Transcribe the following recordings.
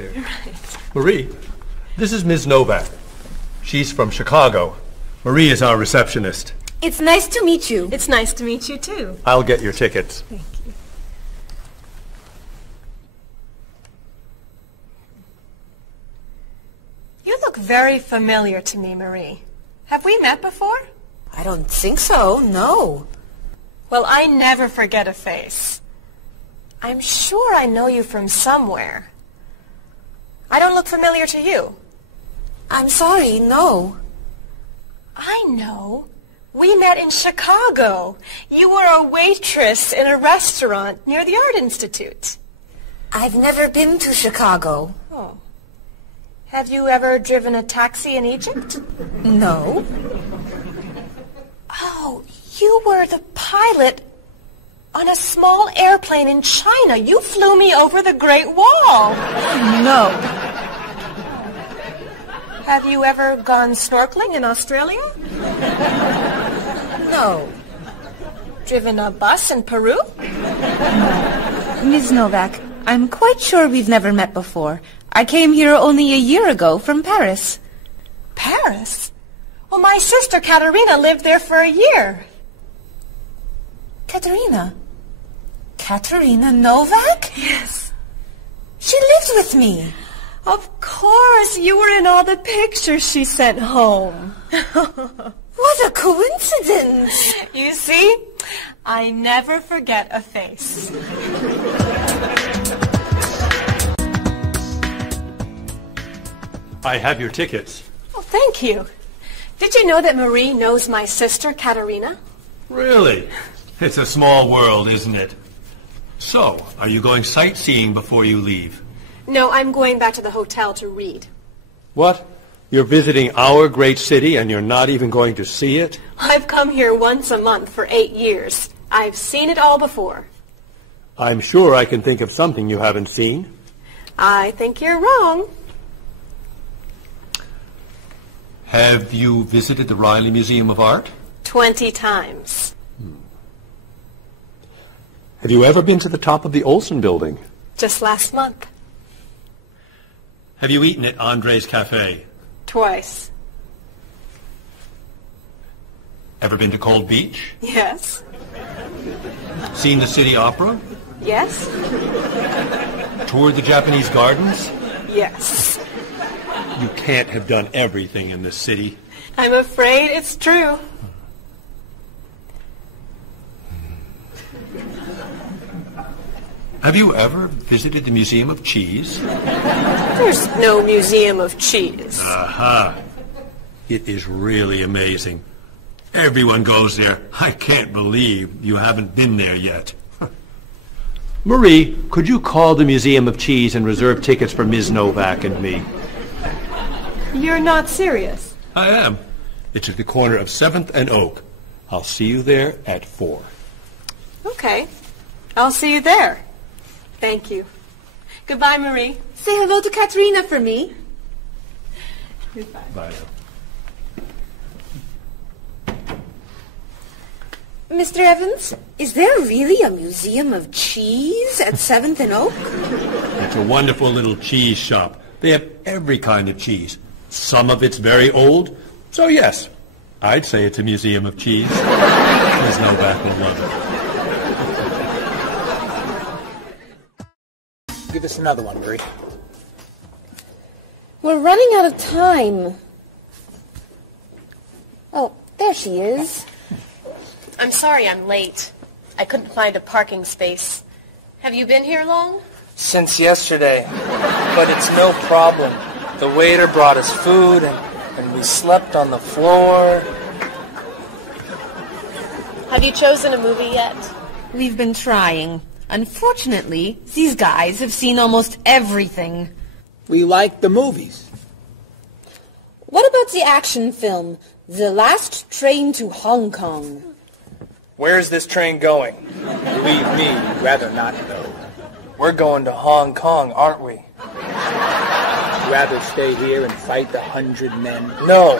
dear. Right. Marie, this is Ms. Novak. She's from Chicago. Marie is our receptionist. It's nice to meet you. It's nice to meet you, too. I'll get your tickets. Thank you. You look very familiar to me, Marie. Have we met before? I don't think so, no. Well, I never forget a face. I'm sure I know you from somewhere. I don't look familiar to you. I'm sorry, no. I know. We met in Chicago. You were a waitress in a restaurant near the Art Institute. I've never been to Chicago. Oh. Have you ever driven a taxi in Egypt? No. Oh, you were the pilot on a small airplane in China. You flew me over the Great Wall. No. Have you ever gone snorkeling in Australia? No. Driven a bus in Peru? Ms. Novak, I'm quite sure we've never met before. I came here only a year ago from Paris. Paris? Well, my sister Katerina lived there for a year. Katerina? Katerina Novak? Yes. She lived with me. Of course, you were in all the pictures she sent home. What a coincidence. You see, I never forget a face. I have your tickets. Oh, thank you. Did you know that Marie knows my sister, Katerina? Really? It's a small world, isn't it? So, are you going sightseeing before you leave? No, I'm going back to the hotel to read. What? You're visiting our great city and you're not even going to see it? I've come here once a month for 8 years. I've seen it all before. I'm sure I can think of something you haven't seen. I think you're wrong. Have you visited the Riley Museum of Art? 20 times. Have you ever been to the top of the Olson Building? Just last month. Have you eaten at Andre's Cafe? Twice. Ever been to Cold Beach? Yes. Seen the City Opera? Yes. Toured the Japanese gardens? Yes. You can't have done everything in this city. I'm afraid it's true. Have you ever visited the Museum of Cheese? There's no museum of cheese. Aha. It is really amazing. Everyone goes there. I can't believe you haven't been there yet. Marie, could you call the Museum of Cheese and reserve tickets for Ms. Novak and me? You're not serious. I am. It's at the corner of 7th and Oak. I'll see you there at 4. Okay. I'll see you there. Thank you. Goodbye, Marie. Say hello to Katerina for me. Goodbye. Bye. Mr. Evans, is there really a museum of cheese at 7th and Oak? It's a wonderful little cheese shop. They have every kind of cheese. Some of it's very old. So yes, I'd say it's a museum of cheese. Ms. Novak will love it. Give us another one, Marie. We're running out of time. Oh, there she is. I'm sorry I'm late. I couldn't find a parking space. Have you been here long? Since yesterday. But it's no problem. The waiter brought us food, and we slept on the floor. Have you chosen a movie yet? We've been trying. Unfortunately, these guys have seen almost everything. We like the movies. What about the action film, The Last Train to Hong Kong? Where's this train going? Believe me, you'd rather not know. We're going to Hong Kong, aren't we? Rather stay here and fight the 100 men? No,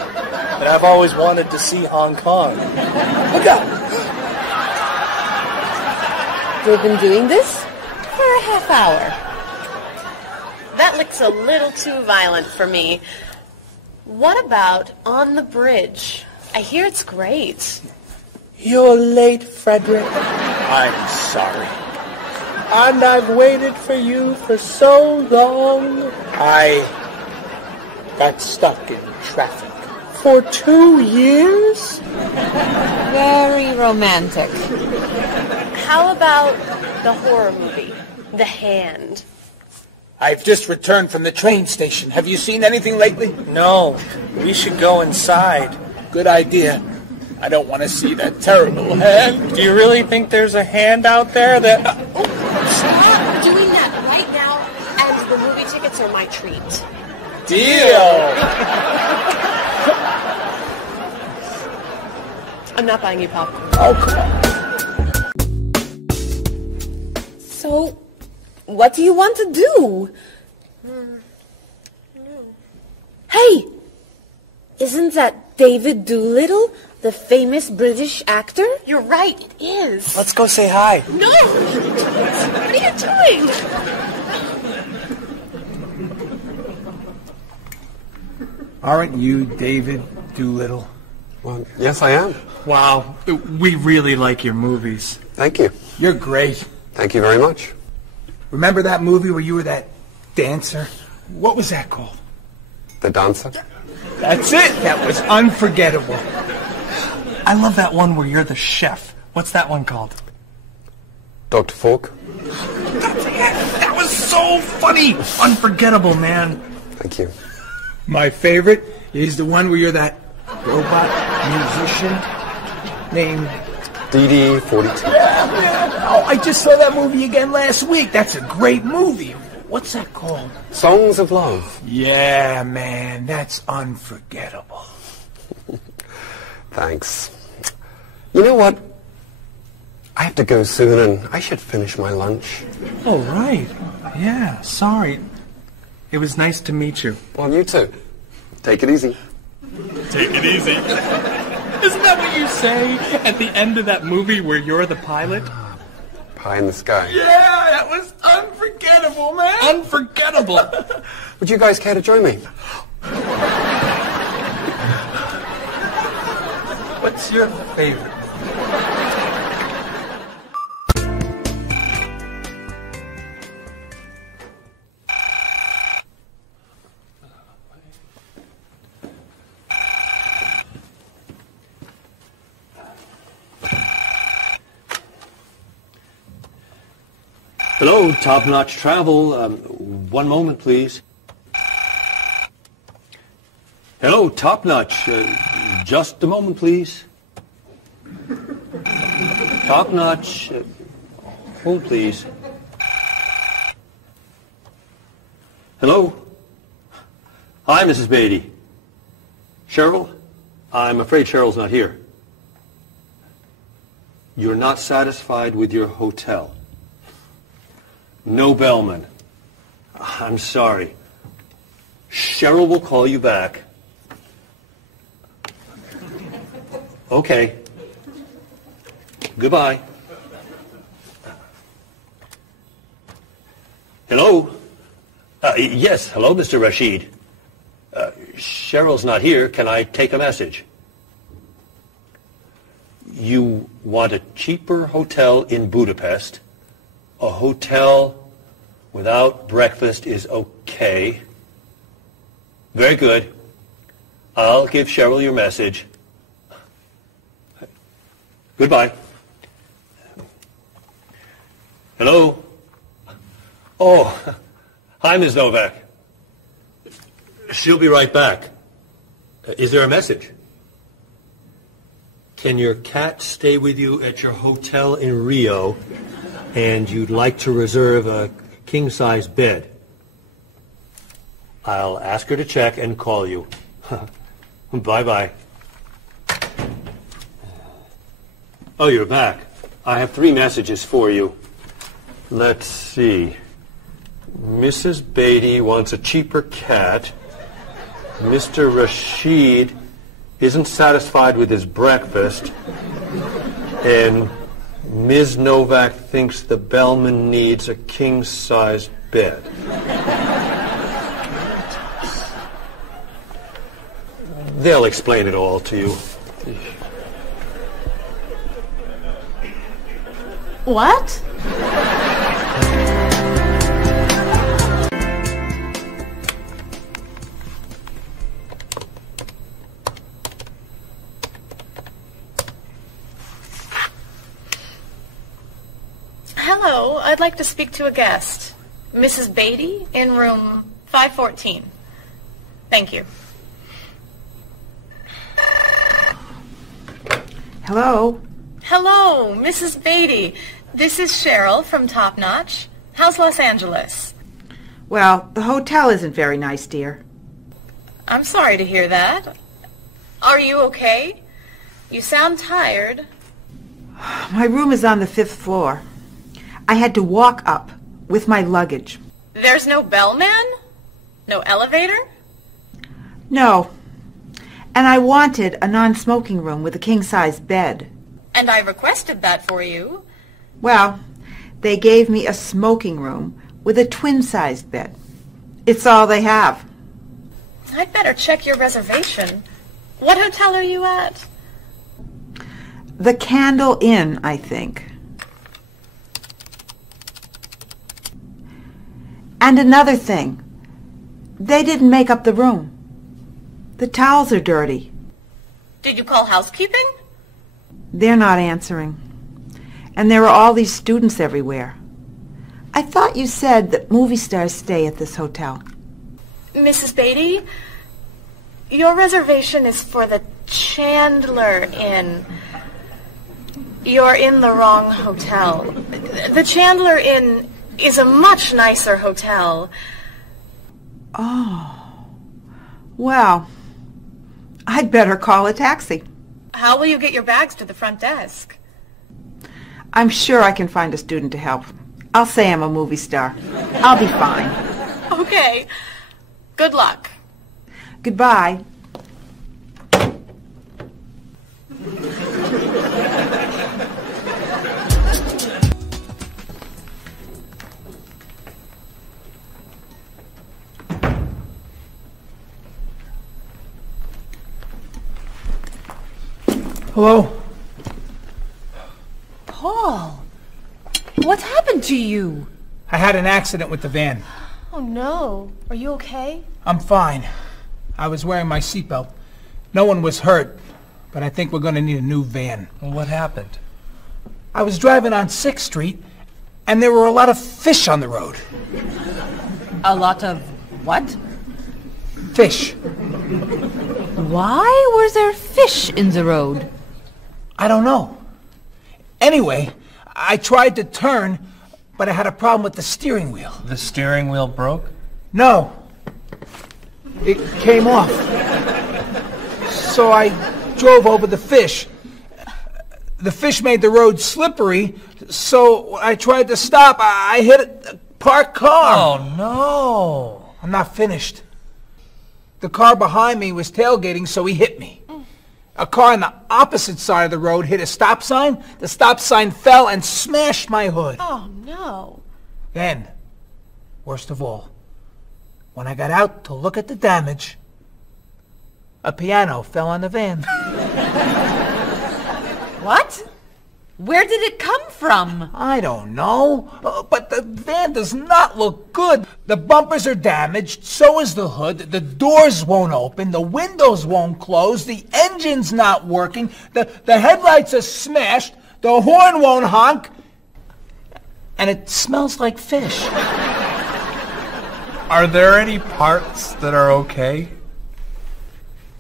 but I've always wanted to see Hong Kong. Look out! We've been doing this For a half hour. That That looks a little too violent for me. What about On the Bridge? I hear it's great. You're late, Frederick. I'm sorry. And I've waited for you for so long. I got stuck in traffic for 2 years. Very romantic. How about the horror movie, The Hand? I've just returned from the train station. Have you seen anything lately? No, we should go inside. Good idea. I don't want to see that terrible hand. Do you really think there's a hand out there that... Stop doing that right now, and the movie tickets are my treat. Deal! I'm not buying you popcorn. Oh, come on. So, what do you want to do? Hey! Isn't that David Doolittle, the famous British actor? You're right, it is. Let's go say hi. No! What are you doing? Aren't you David Doolittle? Well, yes, I am. Wow, we really like your movies. Thank you. You're great. Thank you very much. Remember that movie where you were that dancer? What was that called? The Dancer? That's it. That was unforgettable. I love that one where you're the chef. What's that one called? Dr. Falk? That was so funny! Unforgettable, man. Thank you. My favorite is the one where you're that robot musician named... DD-42. Oh, I just saw that movie again last week. That's a great movie. What's that called? Songs of Love. Yeah, man, that's unforgettable. Thanks. You know what? I have to go soon, and I should finish my lunch. Oh, right. Yeah, sorry. It was nice to meet you. Well, you too. Take it easy. Take it easy. Isn't that what you say at the end of that movie where you're the pilot? Pie in the sky. Yeah, that was unforgettable, man. Unforgettable. Would you guys care to join me? What's your favorite? Hello, Top Notch Travel. One moment, please. Hello, Top Notch. Just a moment, please. Top Notch. Hold, please. Hello? Hi, Mrs. Beatty. Cheryl? I'm afraid Cheryl's not here. You're not satisfied with your hotel? No bellman. I'm sorry. Cheryl will call you back. Okay. Goodbye. Hello? Yes, hello, Mr. Rashid. Cheryl's not here. Can I take a message? You want a cheaper hotel in Budapest? A hotel without breakfast is okay. Very good. I'll give Cheryl your message. Goodbye. Hello? Oh, hi, Ms. Novak. She'll be right back. Is there a message? Can your cat stay with you at your hotel in Rio, and you'd like to reserve a king-size bed? I'll ask her to check and call you. Bye-bye. Oh, you're back. I have 3 messages for you. Let's see. Mrs. Beatty wants a cheaper cat. Mr. Rashid isn't satisfied with his breakfast. And Ms. Novak thinks the bellman needs a king-size bed. They'll explain it all to you. What? Hello, I'd like to speak to a guest. Mrs. Beatty in room 514. Thank you. Hello? Hello, Mrs. Beatty. This is Cheryl from Top Notch. How's Los Angeles? Well, the hotel isn't very nice, dear. I'm sorry to hear that. Are you okay? You sound tired. My room is on the 5th floor. I had to walk up with my luggage. There's no bellman? No elevator? No. And I wanted a non-smoking room with a king-size bed. And I requested that for you. Well, they gave me a smoking room with a twin-sized bed. It's all they have. I'd better check your reservation. What hotel are you at? The Candle Inn, I think. And another thing. They didn't make up the room. The towels are dirty. Did you call housekeeping? They're not answering. And there are all these students everywhere. I thought you said that movie stars stay at this hotel. Mrs. Beatty, your reservation is for the Chandler Inn. You're in the wrong hotel. The Chandler Inn is a much nicer hotel. Oh. Well, I'd better call a taxi. How will you get your bags to the front desk? I'm sure I can find a student to help. I'll say I'm a movie star. I'll be fine. Okay. Good luck. Goodbye. Hello? Paul, what's happened to you? I had an accident with the van. Oh, no. Are you okay? I'm fine. I was wearing my seatbelt. No one was hurt, but I think we're going to need a new van. What happened? I was driving on 6th Street, and there were a lot of fish on the road. A lot of what? Fish. Why was there fish in the road? I don't know. Anyway, I tried to turn, but I had a problem with the steering wheel. The steering wheel broke? No. It came off. So I drove over the fish. The fish made the road slippery, so when I tried to stop, I hit a parked car. Oh, no. I'm not finished. The car behind me was tailgating, so he hit me. A car on the opposite side of the road hit a stop sign. The stop sign fell and smashed my hood. Oh, no. Then, worst of all, when I got out to look at the damage, a piano fell on the van. What? Where did it come from? I don't know, but the van does not look good. The bumpers are damaged, so is the hood, the doors won't open, the windows won't close, the engine's not working, the headlights are smashed, the horn won't honk, and it smells like fish. Are there any parts that are okay?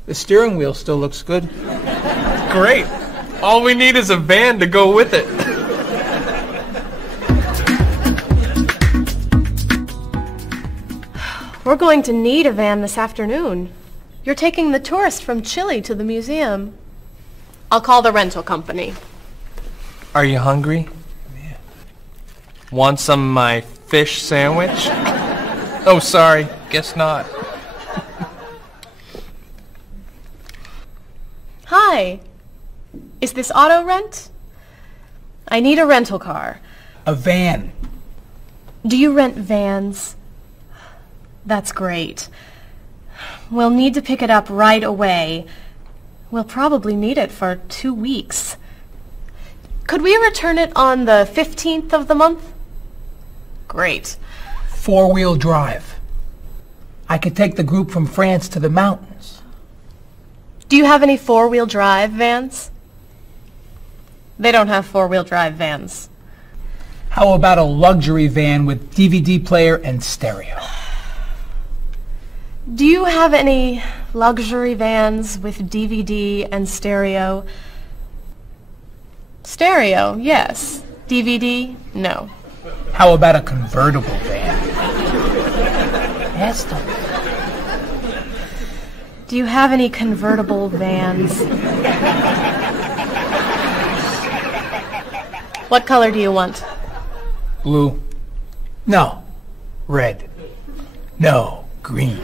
The steering wheel still looks good. Great. All we need is a van to go with it. We're going to need a van this afternoon. You're taking the tourist from Chile to the museum. I'll call the rental company. Are you hungry? Yeah. Want some of my fish sandwich? Oh, sorry. Guess not. Hi. Is this auto rent? I need a rental car. A van. Do you rent vans? That's great. We'll need to pick it up right away. We'll probably need it for 2 weeks. Could we return it on the 15th of the month? Great. 4-wheel drive. I could take the group from France to the mountains. Do you have any 4-wheel drive vans? They don't have 4-wheel drive vans. How about a luxury van with DVD player and stereo? Do you have any luxury vans with DVD and stereo? Stereo, yes. DVD, no. How about a convertible van? Yes, don't. Do you have any convertible vans? What color do you want? Blue. No. Red. No. Green.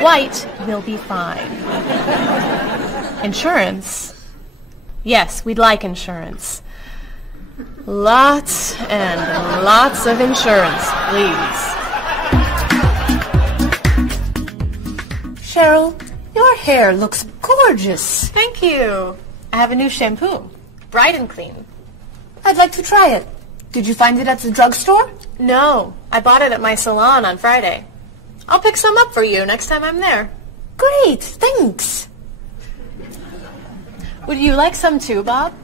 White will be fine. Insurance? Yes, we'd like insurance. Lots and lots of insurance, please. Cheryl, your hair looks gorgeous. Thank you. I have a new shampoo. Bright and clean. I'd like to try it. Did you find it at the drugstore? No, I bought it at my salon on Friday. I'll pick some up for you next time I'm there. Great, thanks. Would you like some too, Bob?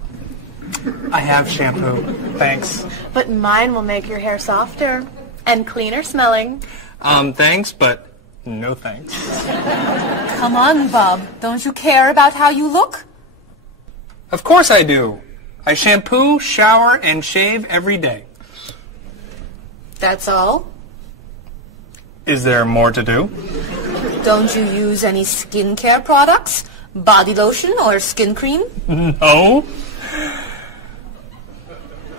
I have shampoo. Thanks. But mine will make your hair softer and cleaner smelling. Thanks, but no thanks. Come on, Bob. Don't you care about how you look? Of course I do. I shampoo, shower, and shave every day. That's all? Is there more to do? Don't you use any skincare products? Body lotion or skin cream? No.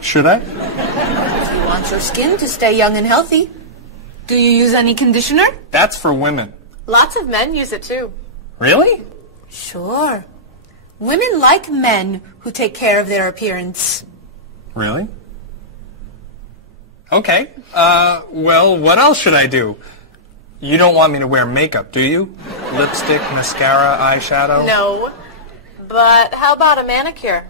Should I? If you want your skin to stay young and healthy. Do you use any conditioner? That's for women. Lots of men use it too. Really? Sure. Women like men who take care of their appearance. Really? Okay. Well, what else should I do? You don't want me to wear makeup, do you? Lipstick, mascara, eyeshadow? No. But how about a manicure?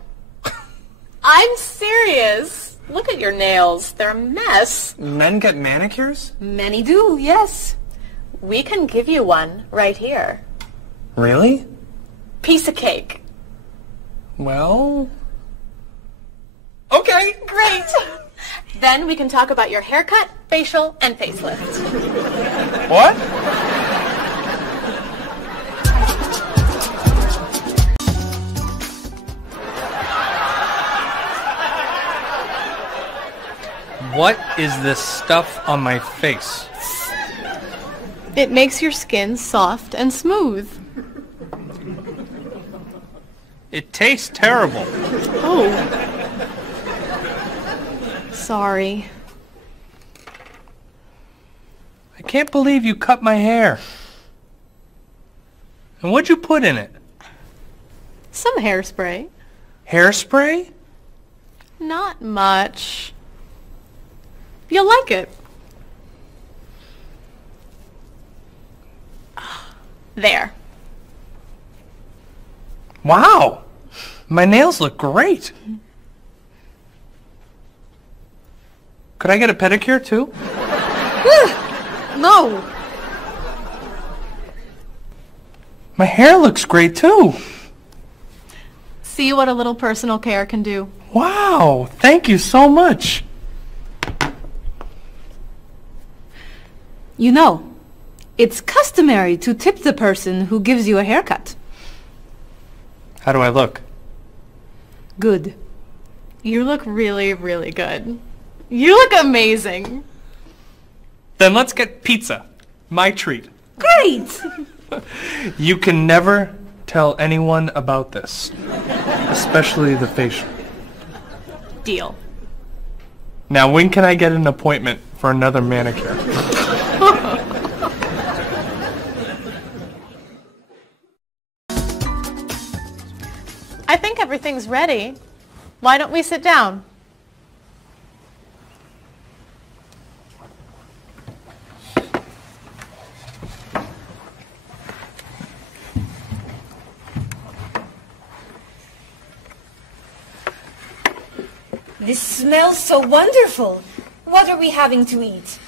I'm serious. Look at your nails. They're a mess. Men get manicures? Many do, yes. We can give you one right here. Really? Piece of cake. Well... Okay. Great. Then we can talk about your haircut, facial, and facelift. What? What is this stuff on my face? It makes your skin soft and smooth. It tastes terrible. Oh. Sorry. I can't believe you cut my hair. And what'd you put in it? Some hairspray. Hairspray? Not much. You'll like it. There. Wow! My nails look great. Could I get a pedicure too? No. My hair looks great too. See what a little personal care can do. Wow! Thank you so much. You know, it's customary to tip the person who gives you a haircut. How do I look? Good. You look really, really good. You look amazing. Then let's get pizza. My treat. Great! You can never tell anyone about this. Especially the facial. Deal. Now, when can I get an appointment for another manicure? I think everything's ready. Why don't we sit down? This smells so wonderful. What are we having to eat?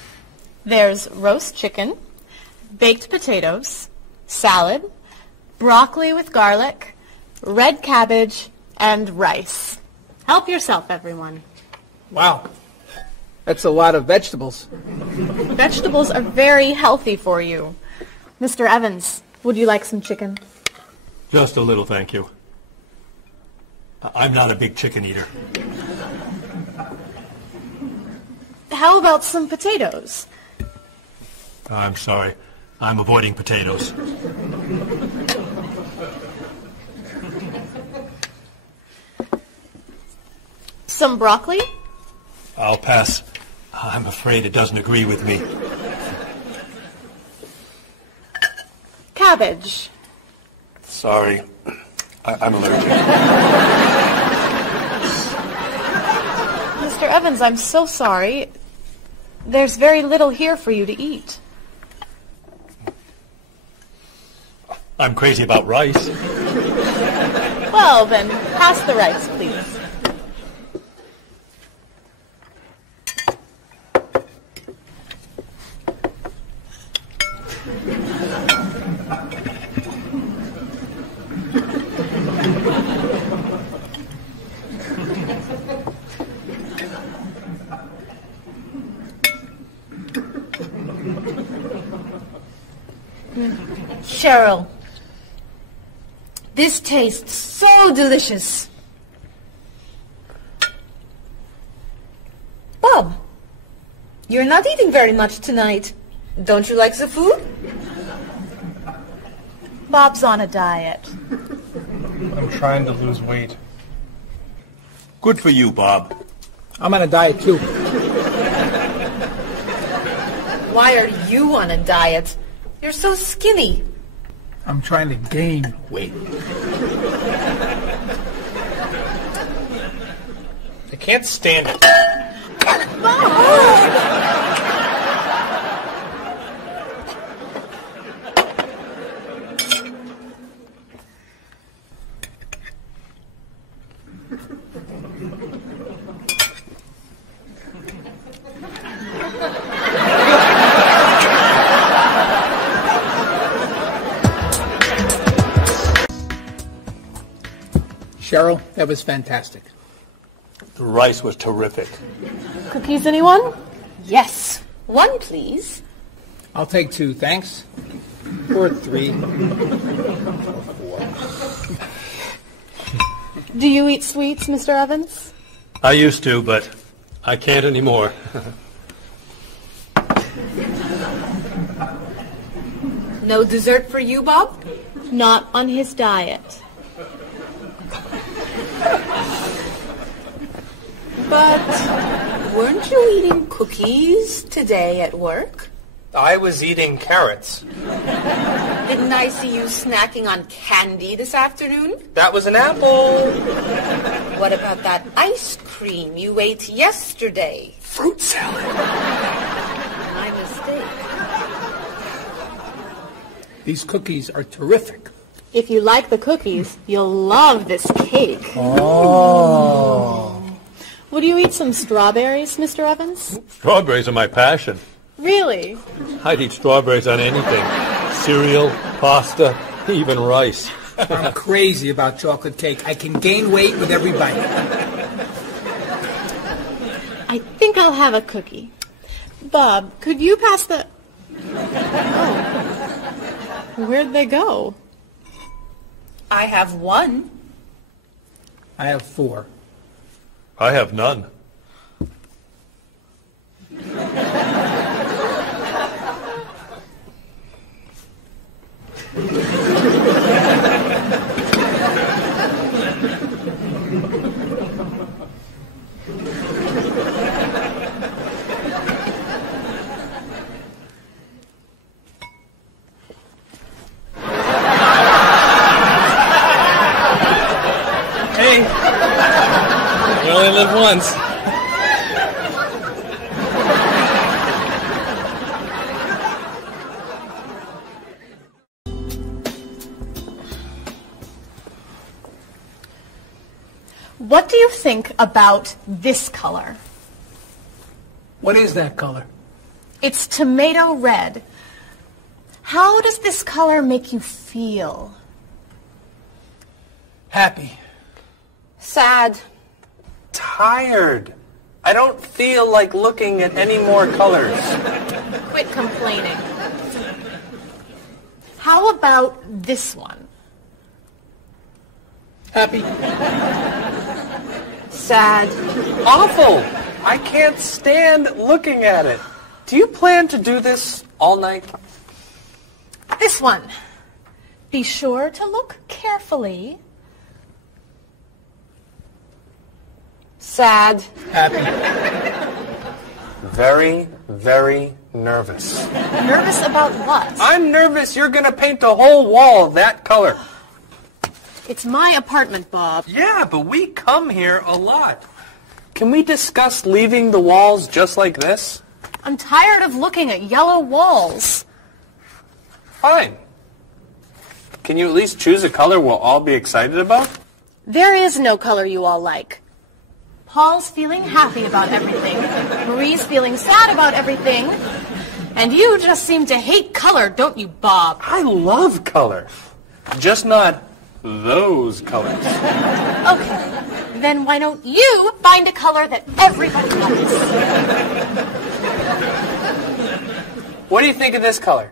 There's roast chicken, baked potatoes, salad, broccoli with garlic, red cabbage, and rice. Help yourself, everyone. Wow. That's a lot of vegetables. Vegetables are very healthy for you. Mr. Evans, would you like some chicken? Just a little, thank you. I'm not a big chicken eater. How about some potatoes? I'm sorry. I'm avoiding potatoes. Some broccoli? I'll pass. I'm afraid it doesn't agree with me. Cabbage. Sorry. I'm allergic. Mr. Evans, I'm so sorry. There's very little here for you to eat. I'm crazy about rice. Well, then, pass the rice, please. Cheryl, this tastes so delicious. Bob, you're not eating very much tonight. Don't you like the food? Bob's on a diet. I'm trying to lose weight. Good for you, Bob. I'm on a diet too. Why are you on a diet? You're so skinny. I'm trying to gain weight. I can't stand it. Cheryl, that was fantastic. The rice was terrific. Cookies, anyone? Yes. One, please. I'll take 2, thanks. Or 3. Do you eat sweets, Mr. Evans? I used to, but I can't anymore. No dessert for you, Bob? Not on his diet. But weren't you eating cookies today at work? I was eating carrots. Didn't I see you snacking on candy this afternoon? That was an apple. What about that ice cream you ate yesterday? Fruit salad. My mistake. These cookies are terrific. If you like the cookies, you'll love this cake. Oh. Would you eat some strawberries, Mr. Evans? Strawberries are my passion. Really? I'd eat strawberries on anything. Cereal, pasta, even rice. I'm crazy about chocolate cake. I can gain weight with every bite. I think I'll have a cookie. Bob, could you pass the... Oh. Where'd they go? I have 1. I have 4. I have none. Hey, you only live once. What do you think about this color? What is that color? It's tomato red. How does this color make you feel? Happy. Sad. Tired. I don't feel like looking at any more colors. Quit complaining. How about this one? Happy. Sad. Awful. I can't stand looking at it. Do you plan to do this all night? This one. Be sure to look carefully. Sad. Happy. Very, very nervous. Nervous about what? I'm nervous you're going to paint the whole wall that color. It's my apartment, Bob. Yeah, but we come here a lot. Can we discuss leaving the walls just like this? I'm tired of looking at yellow walls. Fine. Can you at least choose a color we'll all be excited about? There is no color you all like. Paul's feeling happy about everything. Marie's feeling sad about everything. And you just seem to hate color, don't you, Bob? I love color. Just not those colors. Okay. Then why don't you find a color that everybody likes? What do you think of this color?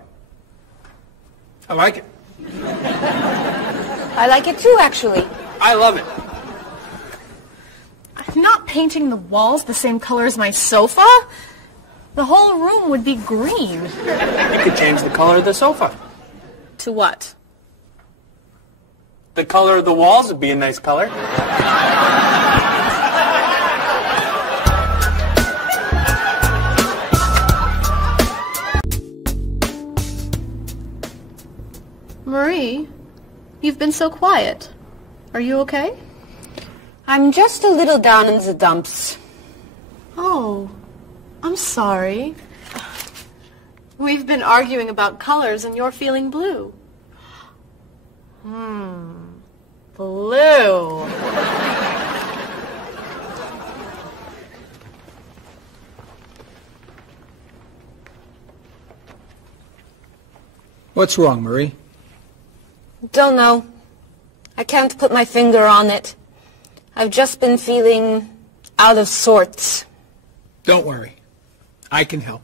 I like it. I like it too, actually. I love it. I'm not painting the walls the same color as my sofa. The whole room would be green. You could change the color of the sofa. To what? The color of the walls would be a nice color. Marie, you've been so quiet. Are you okay? I'm just a little down in the dumps. Oh, I'm sorry. We've been arguing about colors and you're feeling blue. Blue. What's wrong, Marie? Don't know. I can't put my finger on it. I've just been feeling out of sorts. Don't worry. I can help.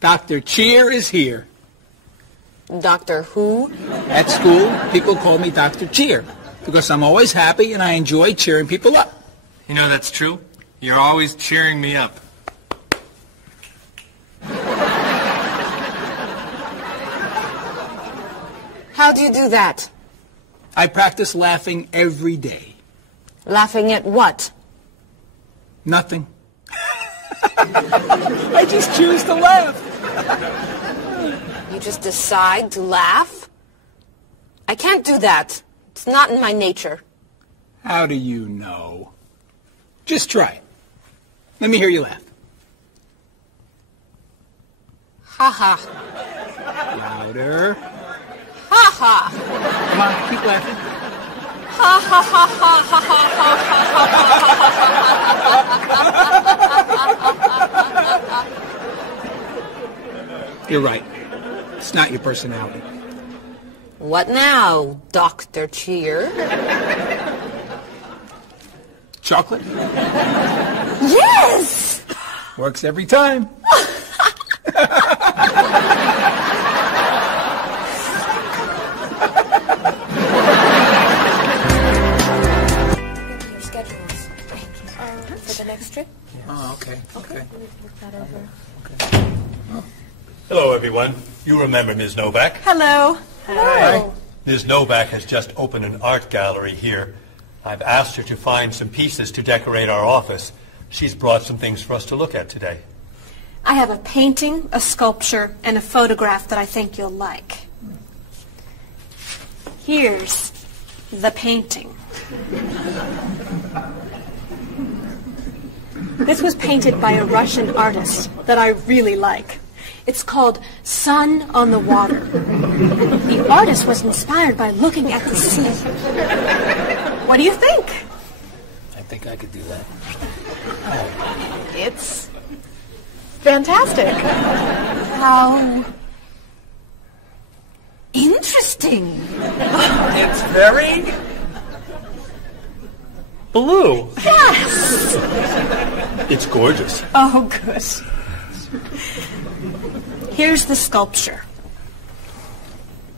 Dr. Cheer is here. Doctor who? At school, people call me Dr. Cheer because I'm always happy and I enjoy cheering people up. You know that's true. You're always cheering me up. How do you do that? I practice laughing every day. Laughing at what? Nothing. I just choose to laugh. You just decide to laugh? I can't do that. It's not in my nature. How do you know? Just try. Let me hear you laugh. Ha ha. Louder. Ha ha. Come on, keep laughing. Ha ha ha ha ha ha ha. You're right. It's not your personality. What now, Dr. Cheer? Chocolate? Yes! Works every time. Your schedules. For the next trip? Oh, okay. Okay. Look that over. Hello, everyone. You remember Ms. Novak? Hello. Hello. Ms. Novak has just opened an art gallery here. I've asked her to find some pieces to decorate our office. She's brought some things for us to look at today. I have a painting, a sculpture, and a photograph that I think you'll like. Here's the painting. This was painted by a Russian artist that I really like. It's called Sun on the Water. The artist was inspired by looking at the sea. What do you think? I don't think I could do that. It's fantastic. How interesting. It's very blue. Yes! It's gorgeous. Oh, good. Here's the sculpture.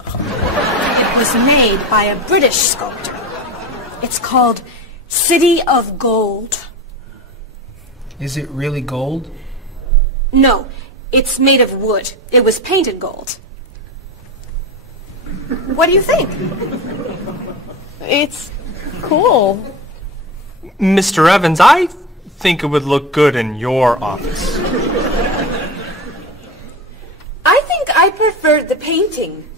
It was made by a British sculptor. It's called City of Gold. Is it really gold? No, it's made of wood. It was painted gold. What do you think? It's cool. Mr. Evans, I think it would look good in your office. I think I preferred the painting.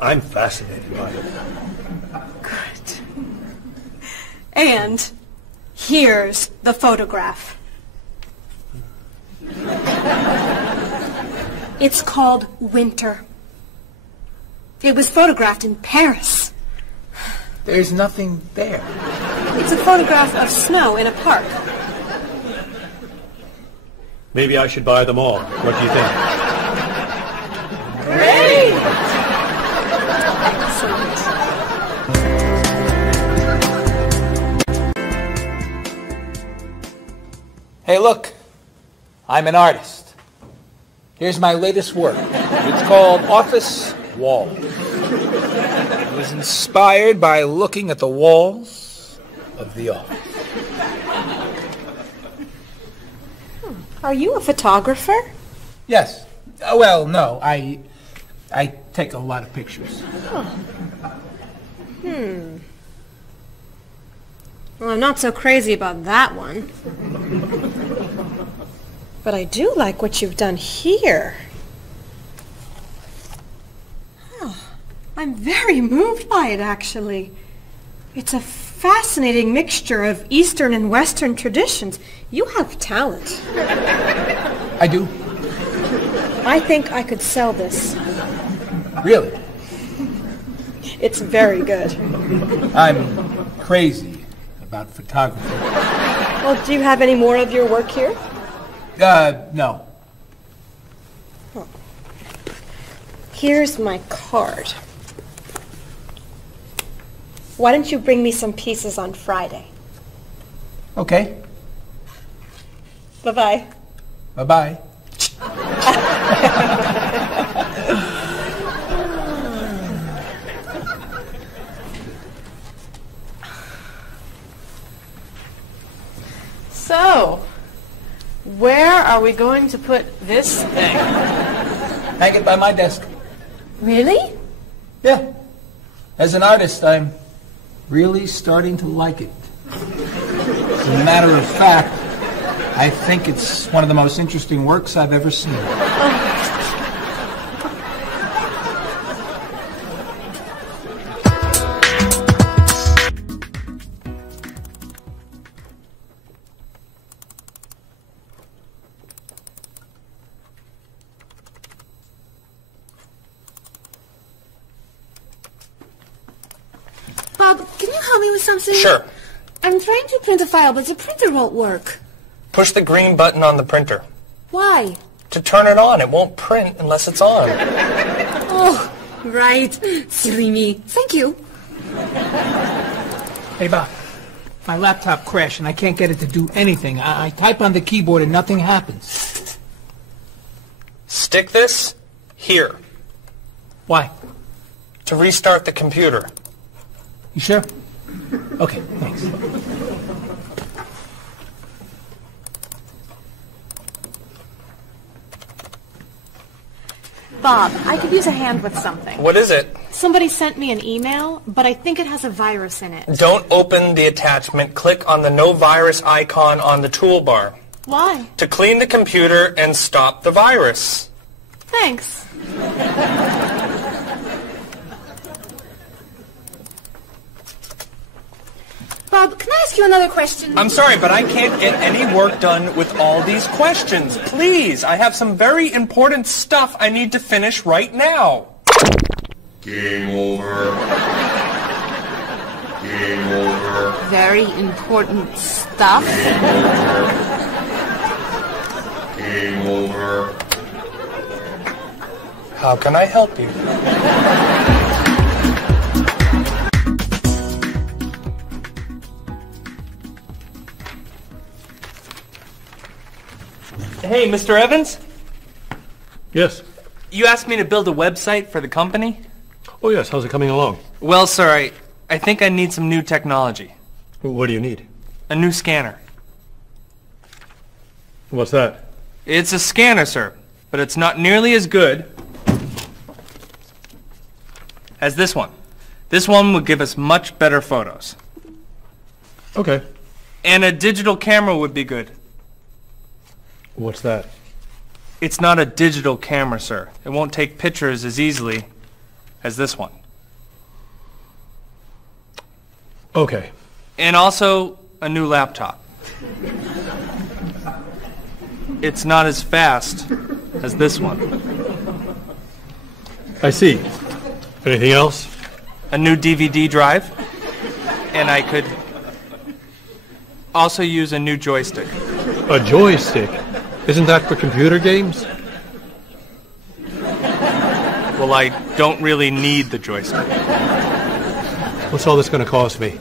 I'm fascinated by it. Good. And here's the photograph. It's called Winter. It was photographed in Paris. There's nothing there. It's a photograph of snow in a park. Maybe I should buy them all. What do you think? Great! Hey, look. I'm an artist. Here's my latest work. It's called Office Wall. It was inspired by looking at the walls of the office. Are you a photographer? Yes. Well, no. I take a lot of pictures. Well, I'm not so crazy about that one. But I do like what you've done here. Oh, I'm very moved by it, actually. It's a fascinating mixture of Eastern and Western traditions. You have talent. I do. I think I could sell this. Really? It's very good. I'm crazy about photography. Well, do you have any more of your work here? No. Here's my card. Why don't you bring me some pieces on Friday? Okay. Bye-bye. Bye-bye. So, where are we going to put this thing? Hang it by my desk. Really? Yeah. As an artist, I'm really starting to like it. As a matter of fact, I think it's one of the most interesting works I've ever seen. Bob, can you help me with something? Sure. I'm trying to print a file, but the printer won't work. Push the green button on the printer. Why? To turn it on. It won't print unless it's on. Oh, right. Silly me. Thank you. Hey, Bob. My laptop crashed and I can't get it to do anything. I type on the keyboard and nothing happens. Stick this here Why? to restart the computer. You sure? Okay, thanks. Bob, I could use a hand with something. What is it? Somebody sent me an email, but I think it has a virus in it. Don't open the attachment. Click on the no virus icon on the toolbar Why? to clean the computer and stop the virus. Thanks. Bob, can I ask you another question? I'm sorry, but I can't get any work done with all these questions. Please, I have some very important stuff I need to finish right now. Game over. Game over. very important stuff. Game over. How can I help you? Hey, Mr. Evans? Yes. You asked me to build a website for the company? Oh, yes. How's it coming along? Well, sir, I think I need some new technology. What do you need? A new scanner. What's that? It's a scanner, sir, but it's not nearly as good as this one. This one would give us much better photos. Okay. And a digital camera would be good. What's that? It's not a digital camera, sir. It won't take pictures as easily as this one. Okay. And also a new laptop. It's not as fast as this one. I see. Anything else? A new DVD drive. And I could also use a new joystick. A joystick? Isn't that for computer games? Well, I don't really need the joystick. What's all this going to cost me?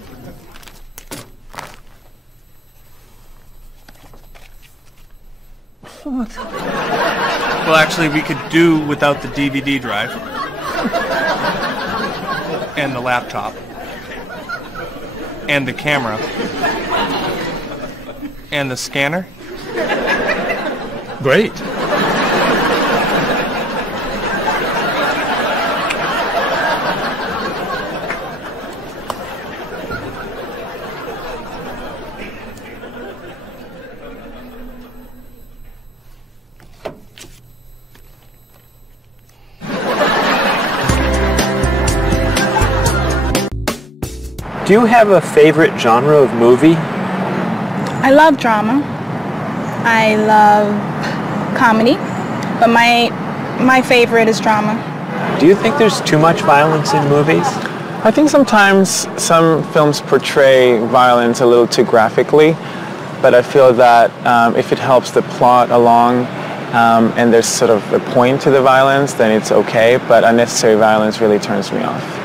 What? Well, actually, we could do without the DVD drive. And the laptop. And the camera. And the scanner. Great. Do you have a favorite genre of movie? I love drama. I love comedy, but my favorite is drama. Do you think there's too much violence in movies? I think sometimes some films portray violence a little too graphically, but I feel that if it helps the plot along and there's sort of a point to the violence, then it's okay, but unnecessary violence really turns me off.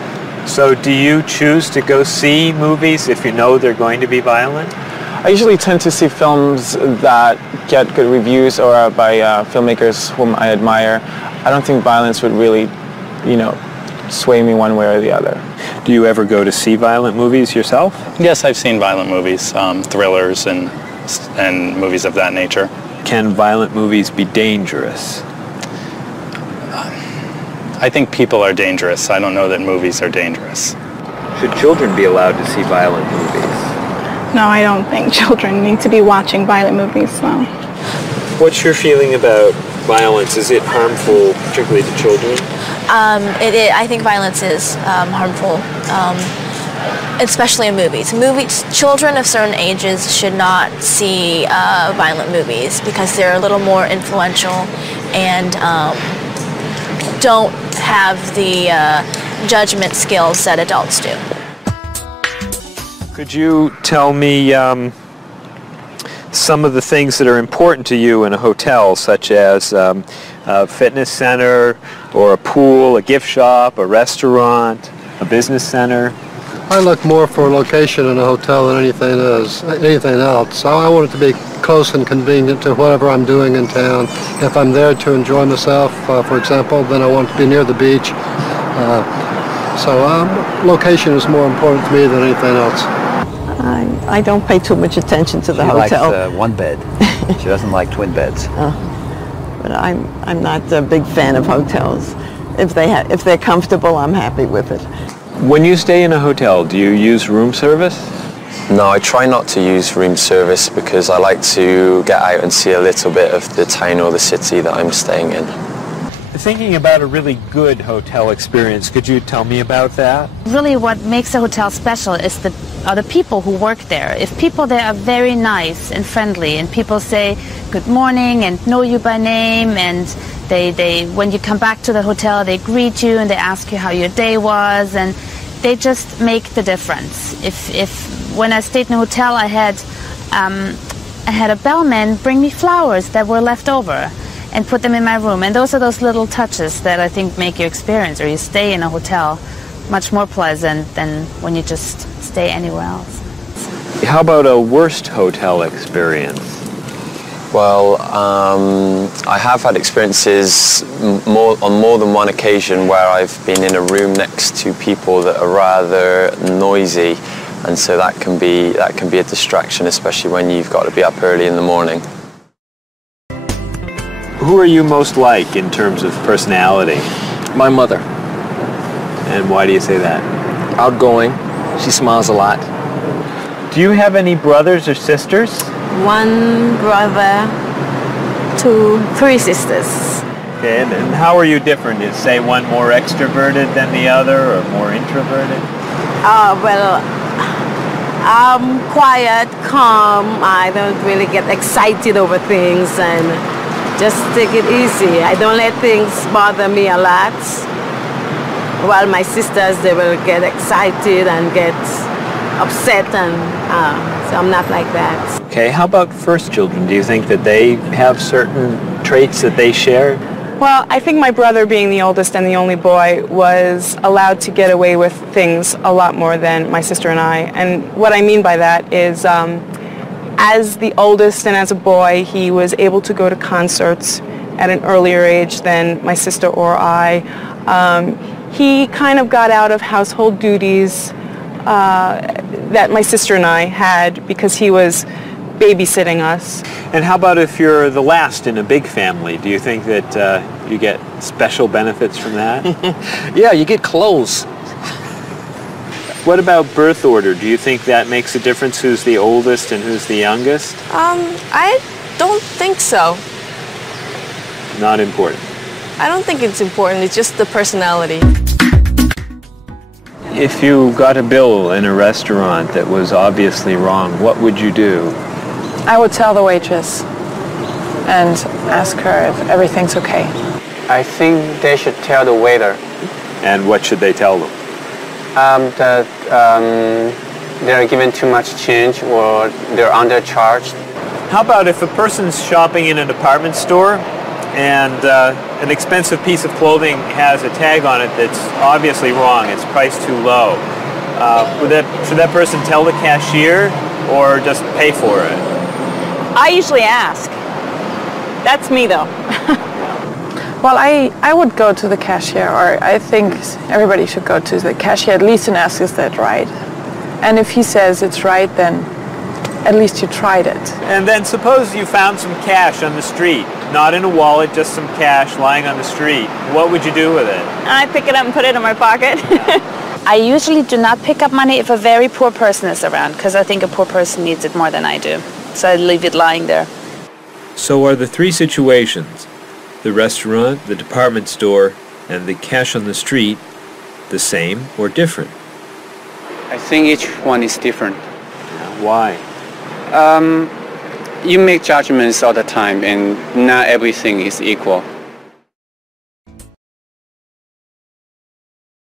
So do you choose to go see movies if you know they're going to be violent? I usually tend to see films that get good reviews or are by filmmakers whom I admire. I don't think violence would really, sway me one way or the other. Do you ever go to see violent movies yourself? Yes, I've seen violent movies, thrillers and movies of that nature. Can violent movies be dangerous? I think people are dangerous. I don't know that movies are dangerous. Should children be allowed to see violent movies? No, I don't think children need to be watching violent movies, no. What's your feeling about violence? Is it harmful, particularly to children? I think violence is harmful, especially in movies. Children of certain ages should not see violent movies because they're a little more influential and don't have the judgment skills that adults do. Could you tell me some of the things that are important to you in a hotel, such as a fitness center, or a pool, a gift shop, a restaurant, a business center? I look more for a location in a hotel than anything else. I want it to be close and convenient to whatever I'm doing in town. If I'm there to enjoy myself, for example, then I want to be near the beach. Location is more important to me than anything else. I don't pay too much attention to the hotel. She likes one bed. She doesn't like twin beds. But I'm not a big fan of hotels. If they're comfortable, I'm happy with it. When you stay in a hotel, do you use room service? No, I try not to use room service because I like to get out and see a little bit of the town or the city that I'm staying in. Thinking about a really good hotel experience, could you tell me about that? Really what makes a hotel special is are the people who work there. If people there are very nice and friendly and people say good morning and know you by name and they when you come back to the hotel they greet you and they ask you how your day was and they just make the difference. If when I stayed in a hotel, I had a bellman bring me flowers that were left over and put them in my room. And those are those little touches that I think make your experience, or you stay in a hotel, much more pleasant than when you just stay anywhere else. How about a worst hotel experience? Well, I have had experiences on more than one occasion where I've been in a room next to people that are rather noisy, and so that can be a distraction, especially when you've got to be up early in the morning. Who are you most like in terms of personality? My mother. And why do you say that? Outgoing. She smiles a lot. Do you have any brothers or sisters? One brother, 3 sisters. Okay, and how are you different? Is, say, one more extroverted than the other, or more introverted? Well, I'm quiet, calm. I don't really get excited over things and just take it easy. I don't let things bother me a lot. While my sisters, they will get excited and get upset, and so I'm not like that. Okay, how about first children? Do you think that they have certain traits that they share? Well, I think my brother, being the oldest and the only boy, was allowed to get away with things a lot more than my sister and I. And what I mean by that is, as the oldest and as a boy, he was able to go to concerts at an earlier age than my sister or I. He kind of got out of household duties that my sister and I had because he was babysitting us. And how about if you're the last in a big family? Do you think that you get special benefits from that? Yeah, you get clothes. What about birth order? Do you think that makes a difference, who's the oldest and who's the youngest? I don't think so. Not important. I don't think it's important. It's just the personality. If you got a bill in a restaurant that was obviously wrong, what would you do? I would tell the waitress and ask her if everything's okay. I think they should tell the waiter. And what should they tell them? That they're given too much change or they're undercharged. How about if a person's shopping in a department store and an expensive piece of clothing has a tag on it that's obviously wrong, it's priced too low. Should that person tell the cashier or just pay for it? I usually ask. That's me, though. Well, I would go to the cashier, or I think everybody should go to the cashier at least and ask, is that right? And if he says it's right, then at least you tried it. And then suppose you found some cash on the street, not in a wallet, just some cash lying on the street. What would you do with it? I pick it up and put it in my pocket. I usually do not pick up money if a very poor person is around, because I think a poor person needs it more than I do. So I leave it lying there. So are the 3 situations, the restaurant, the department store, and the cash on the street, the same or different? I think each one is different. Why? You make judgments all the time, and not everything is equal.